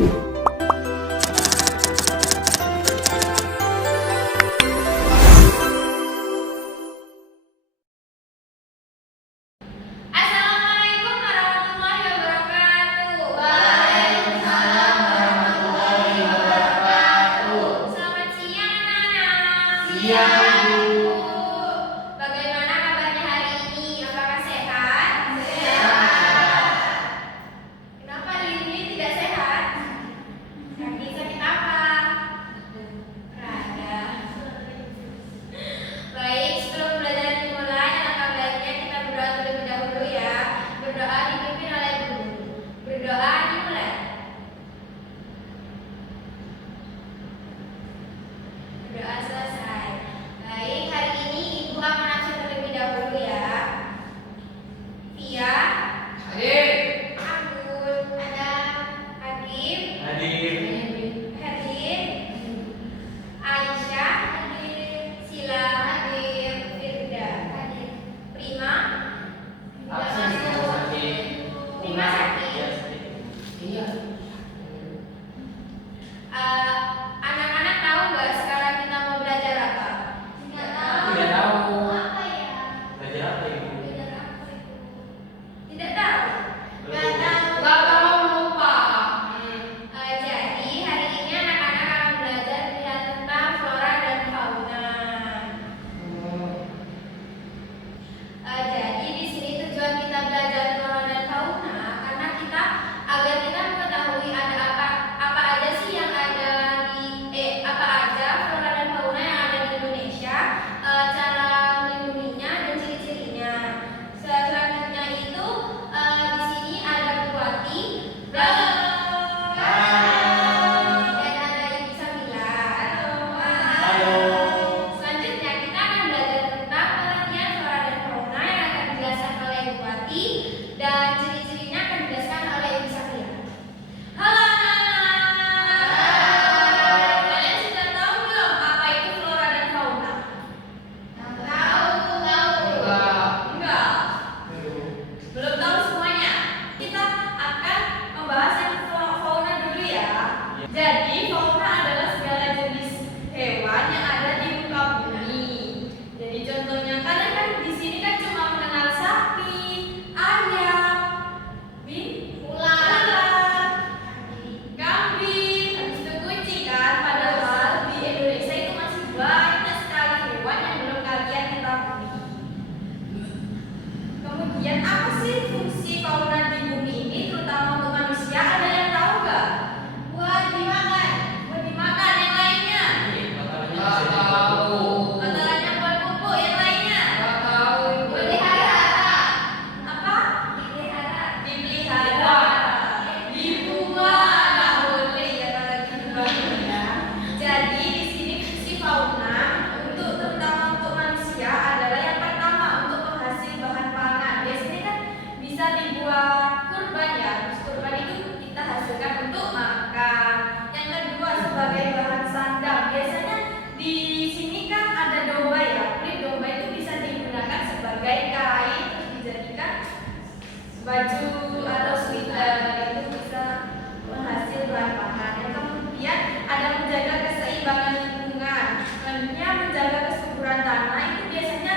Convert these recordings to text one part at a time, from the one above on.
Assalamualaikum warahmatullahi wabarakatuh. Waalaikumsalam warahmatullahi wabarakatuh. Selamat siang anak-anak. Siang, Bu. Bagaimana kabarnya hari ini? Apakah sehat? Sehat. Kenapa hari ini tidak sehat? Sakit apa? Rada. Baik, sebelum belajar dimulai, alangkah baiknya kita berdoa terlebih dahulu ya. Berdoa dipimpin oleh guru. Berdoa dimulai. Berdoa selesai. Baik, hari ini Ibu akan absen terlebih dahulu ya. Via, Hadir. Anggun, ada Hakim, Hadir. Hadir, Aisyah, hadir, Sila, hadir, Firda, hadir, Prima, Absen, Bu. Sakit. Prima sakit. Iya, sakit. Iya. Anak-anak tahu nggak sekarang kita mau belajar apa? Tidak tahu. Apa ya? Belajar apa, Ibu? Belajar apa itu? Tidak tahu. Belum. Nggak tahu lupa. Jadi hari ini anak-anak akan belajar tentang flora dan fauna. Jadi di sini tujuan kita belajar flora dan fauna karena agar kita mengetahui ada apa aja sih yang ada apa aja flora dan fauna yang ada di Indonesia, cara melindunginya dan ciri-cirinya. Selanjutnya itu di sini ada Bu Wati dan ada Ibu Samila. Halo. Selanjutnya kita akan belajar tentang pengertian flora dan fauna yang akan dijelaskan oleh Bu Wati dan ciri-cirinya akan dijelaskan oleh Ibu Samila. Halo anak-anak. Kalian sudah tahu belum apa itu flora dan fauna? Tahu. Enggak. Belum tahu semuanya. Kita akan membahas yang fauna dulu ya. Jadi fauna adalah segala jenis hewan yang ada di muka bumi. Jadi contohnya kalian kan di sini kan cuma mengenal sapi, ayam, ular, kambing, habis itu kucing kan. Padahal di Indonesia itu masih banyak sekali hewan yang belum kalian ketahui. Kemudian apa sih fungsi fauna di bumi ini terutama untuk manusia? Ada yang tahu nggak? Buat dimakan. Buat dimakan. Yang lainnya? Nggak tahu. Masalahnya buat pupuk. Yang lainnya? Nggak tahu, Ibu. Pelihara. Apa? Dipelihara. Dibuang. Nggak boleh ya kalau dibuang ya. Jadi di sini fungsi fauna terutama untuk manusia adalah yang pertama untuk penghasil bahan pangan. Biasanya kan bisa dibuat kurban ya. Terus kurban itu kita hasilkan untuk makan. Yang kedua sebagai bahan sandang. Biasanya di sini kan ada domba ya. Kulit domba itu bisa digunakan sebagai kain terus dijadikan baju atau sweater. Itu bisa menghasil bahan pangan. Yang kemudian ada menjaga keseimbangan lingkungan. Selanjutnya menjaga kesuburan tanah itu biasanya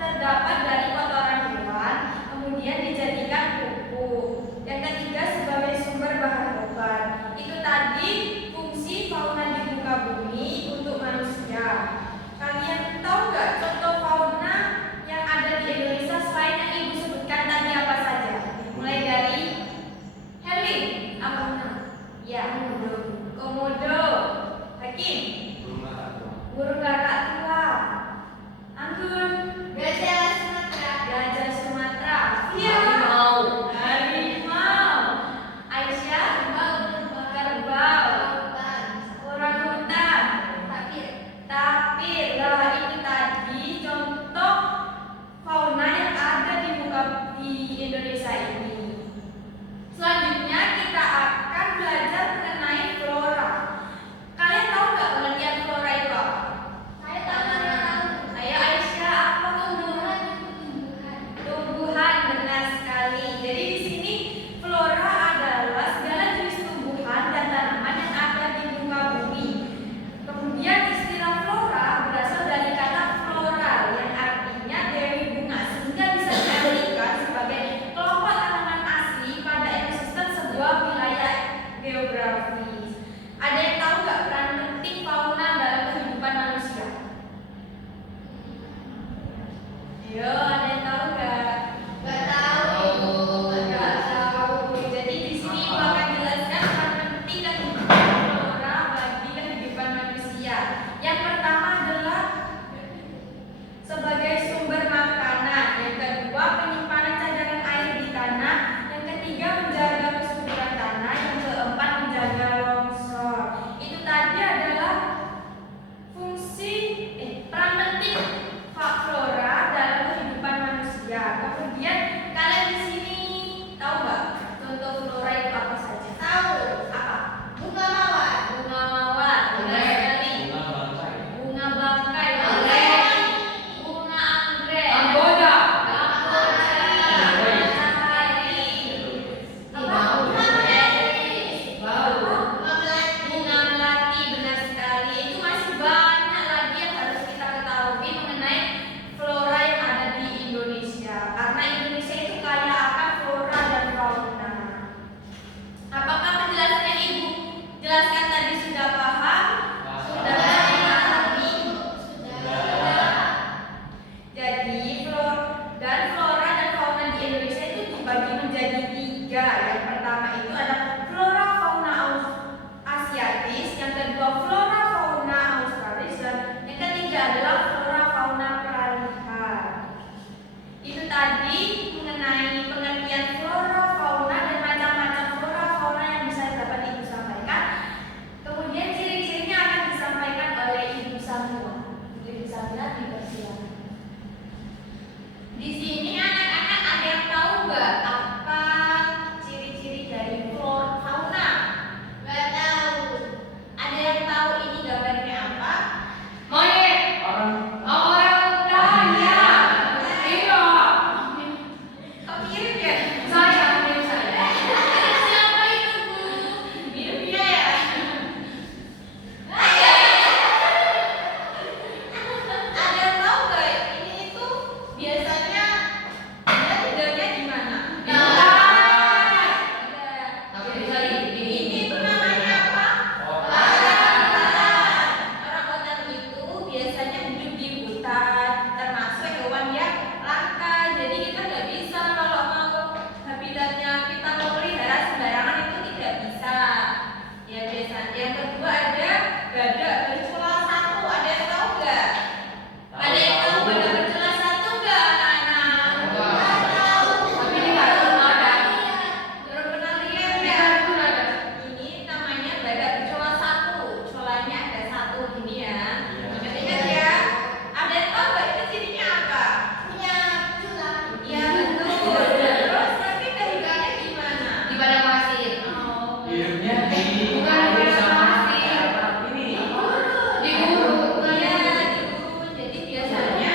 terdapat dari kotoran hewan, kemudian dijadikan pupuk. Yang ketiga sebagai sumber bahan obat. Itu tadi fungsi fauna di muka bumi untuk manusia. Kalian tahu nggak contoh fauna yang ada di Indonesia selain yang Ibu sebutkan tadi apa saja? Mulai dari Herlin, apa? Ya, komodo, Hakim, burung gagak tua, Anggun, gajah Sumatera, Via, harimau, Aisyah, kerbau, orangutan, tapir. Lah itu tadi contoh fauna yang ada di Indonesia ini. Selanjutnya kita akan belajar mengenai flora. Kalian tahu nggak mengenai Hidupnya di Bukan air di sama plastik. ini apa? Di guru. Iya, di gurun. Jadi biasanya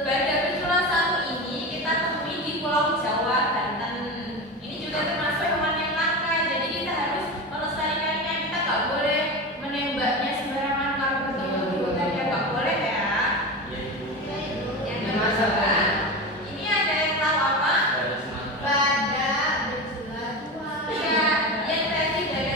pada kunculan satu ini kita temui di Pulau Jawa, Banten. Ini juga termasuk hewan yang langka. Jadi kita harus melestarikannya. Kita nggak boleh menembaknya sembarangan kalau bertemu di hutan ya nggak boleh ya. Ya itu. Yang Di kedua, masa ini ada yang tahu apa? Pada Sumatera. Pada bersulat. Iya, yang tadi pada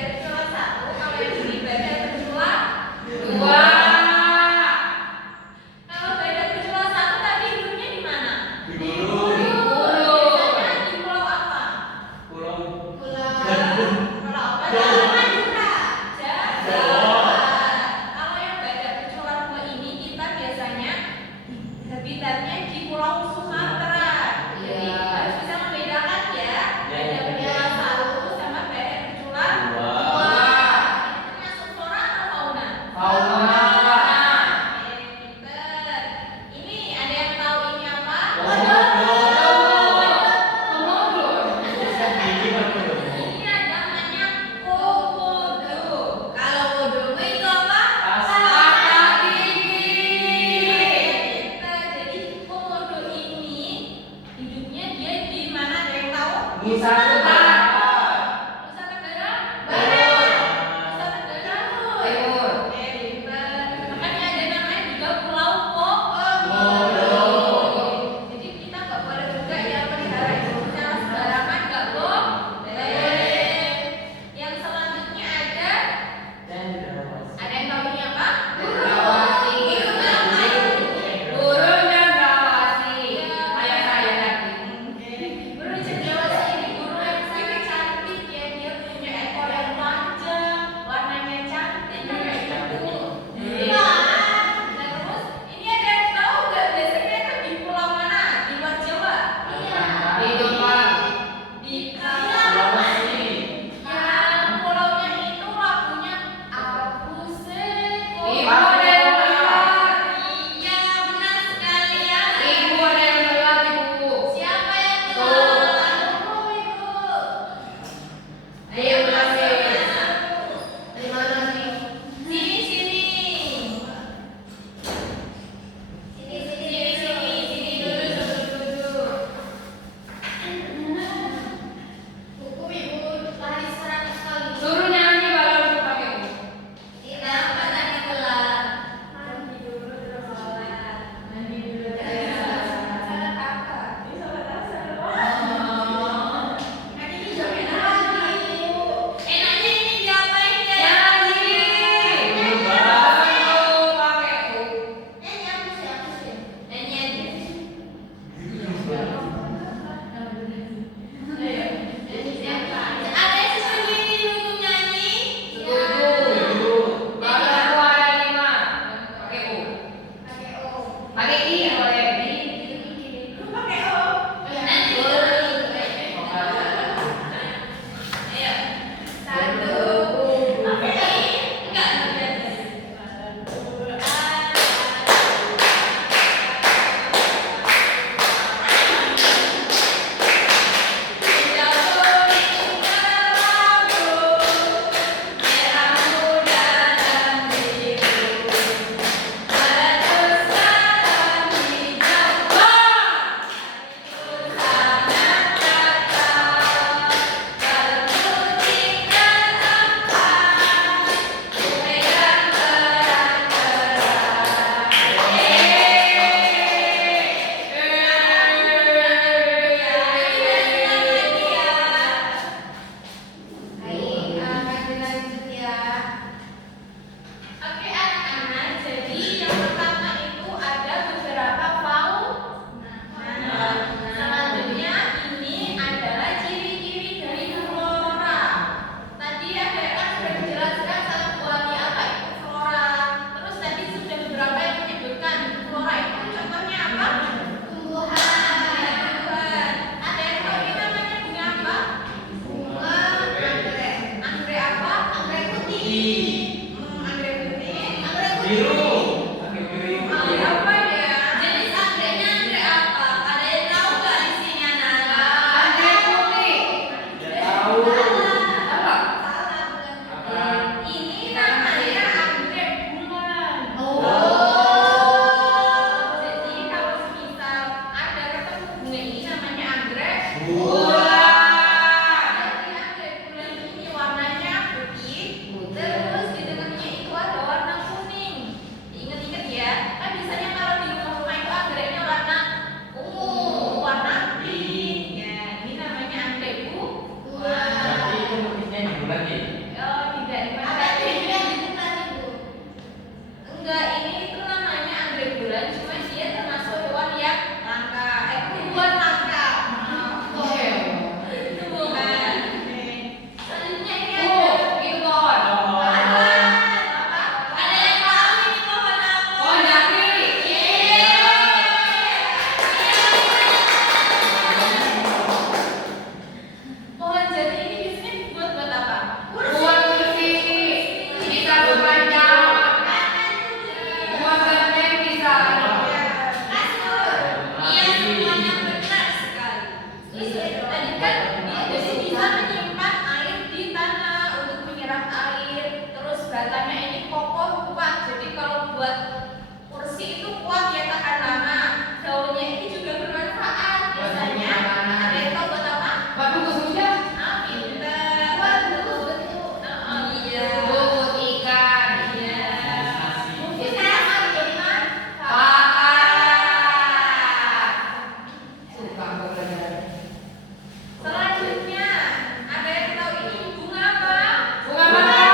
lagi. Oh, tidak dimakan. Enggak, ini itu namanya anggrek bulan, cuma dia termasuk hewan yang langka. Tumbuhan langka. Oke. Tumbuhan. Selanjutnya ini ada Itu pohon. apa? Ada yang tahu ini pohon apa? Pohon jati. Pohon jati ini biasanya dibuat buat apa? Buat kursi. Bisa buat panjang. Buat genteng bisa. Iya, semuanya benar sekali. Tadi kan dia jadi bisa menyimpan air di tanah untuk menyerap air. Terus batangnya ini kokoh kuat. Jadi kalau buat kursi itu kuat ya tahan lama. Daunnya ini juga bermanfaat. Biasanya ada yang tahu buat apa? Buat bungkus hujan. Ah, pintar. Iya. Bungkus ikan. Iya. Mungkin Mungkin sangat bermanfaat. Pahat. Suka aku belajar. Selanjutnya, ada yang tahu ini bunga apa? Bunga bakar.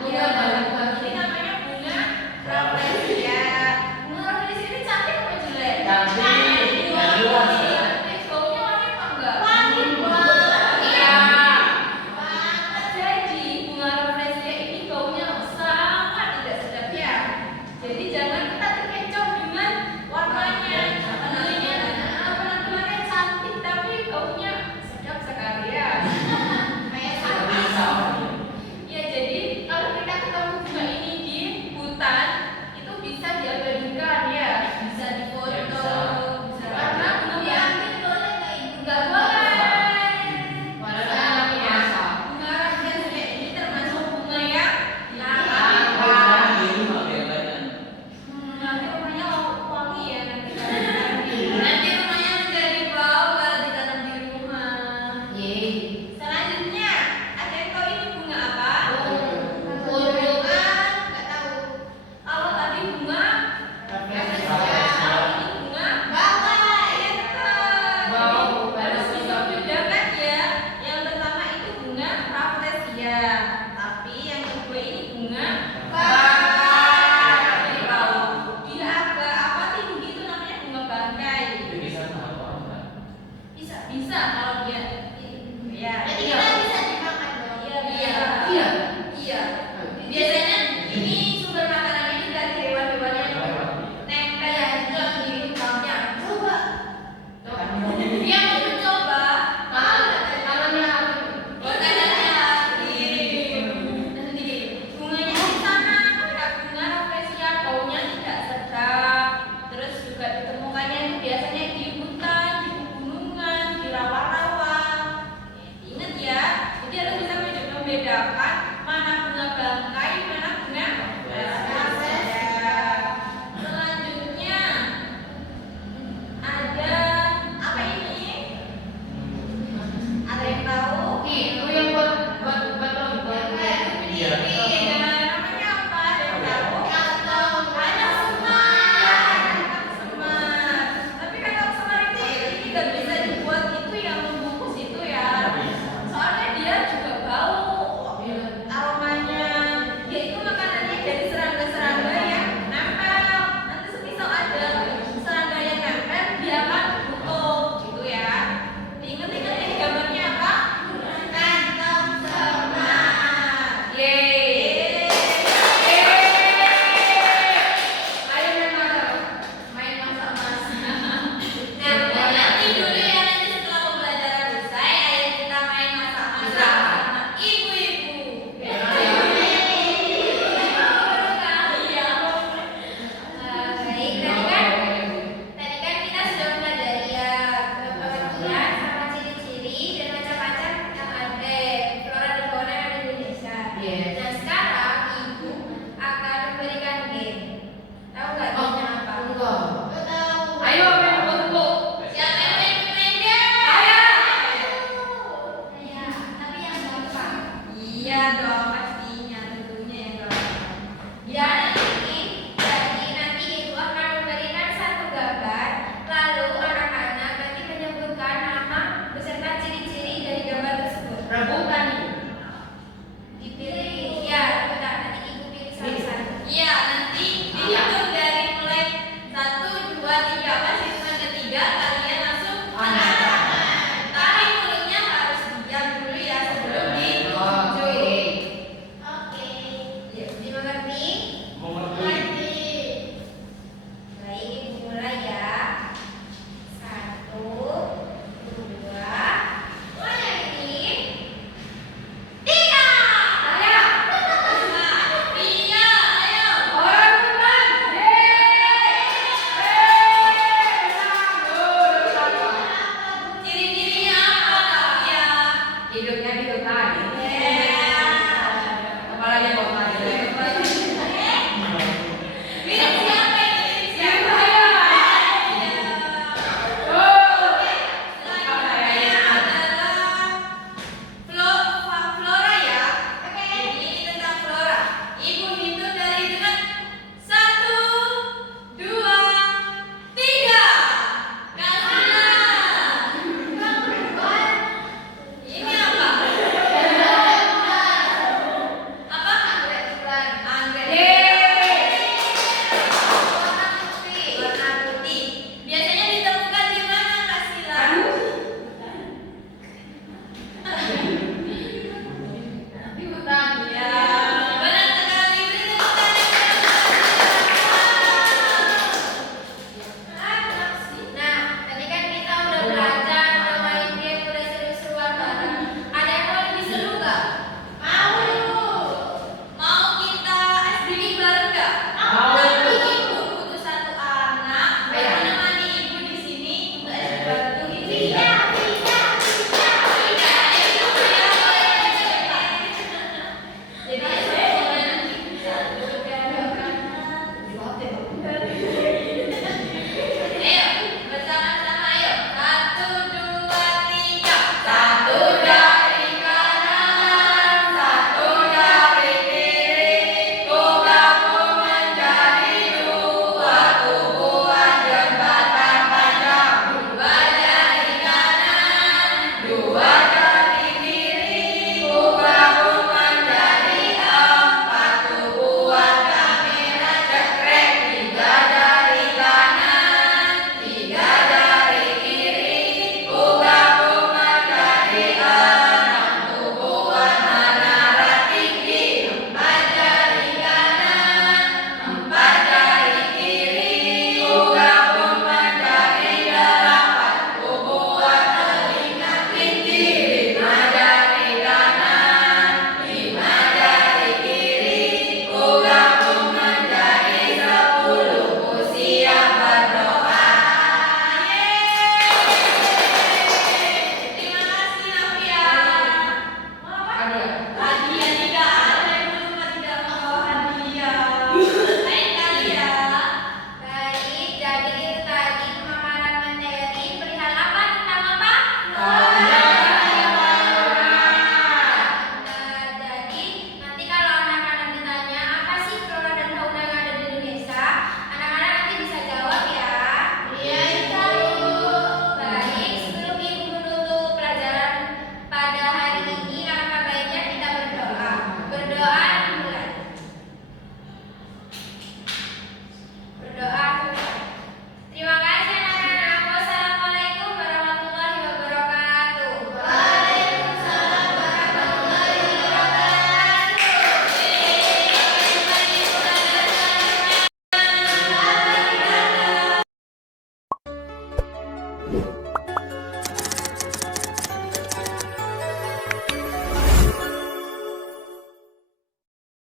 Bunga bakar. Ini namanya bunga rafflesia. Bunga rafflesia ini cantik apa jelek? Cantik. Luas ya. Baunya wangi apa enggak? Iya. Jadi bunga rafflesia ini baunya sangat tidak sedap ya. Jadi jangan kita terkecoh dengan warnanya. Penampilannya cantik tapi baunya sedap sekali ya. Tapi sama. Ya, jadi kalau kita ketemu bunga ini di hutan, itu bisa diabadikan ya, bisa difoto, Ya, bisa. bisa karena bunga diambil boleh nggak ibu? Nggak boleh. Padahal Ya, biasa. bunga rafflesia ini termasuk bunga yang langka. Nah, di rumah biasanya. Nanti rumahnya wangi ya nanti. Nanti rumahnya menjadi bau kalau ditanam di rumah. Yeay. Selanjutnya, ada yang tahu ini bunga apa? Unyu. Nggak tahu. Kalau tadi bunga kalau ini bunga Bau. harus bisa membedakan ya. Yang pertama itu bunga rafflesia, tapi yang kedua ini bunga Bakar. Jadi bau. Dia agak apa tinggi itu namanya bunga bangkai. Itu bisa apa enggak? Bisa kalau dia ya.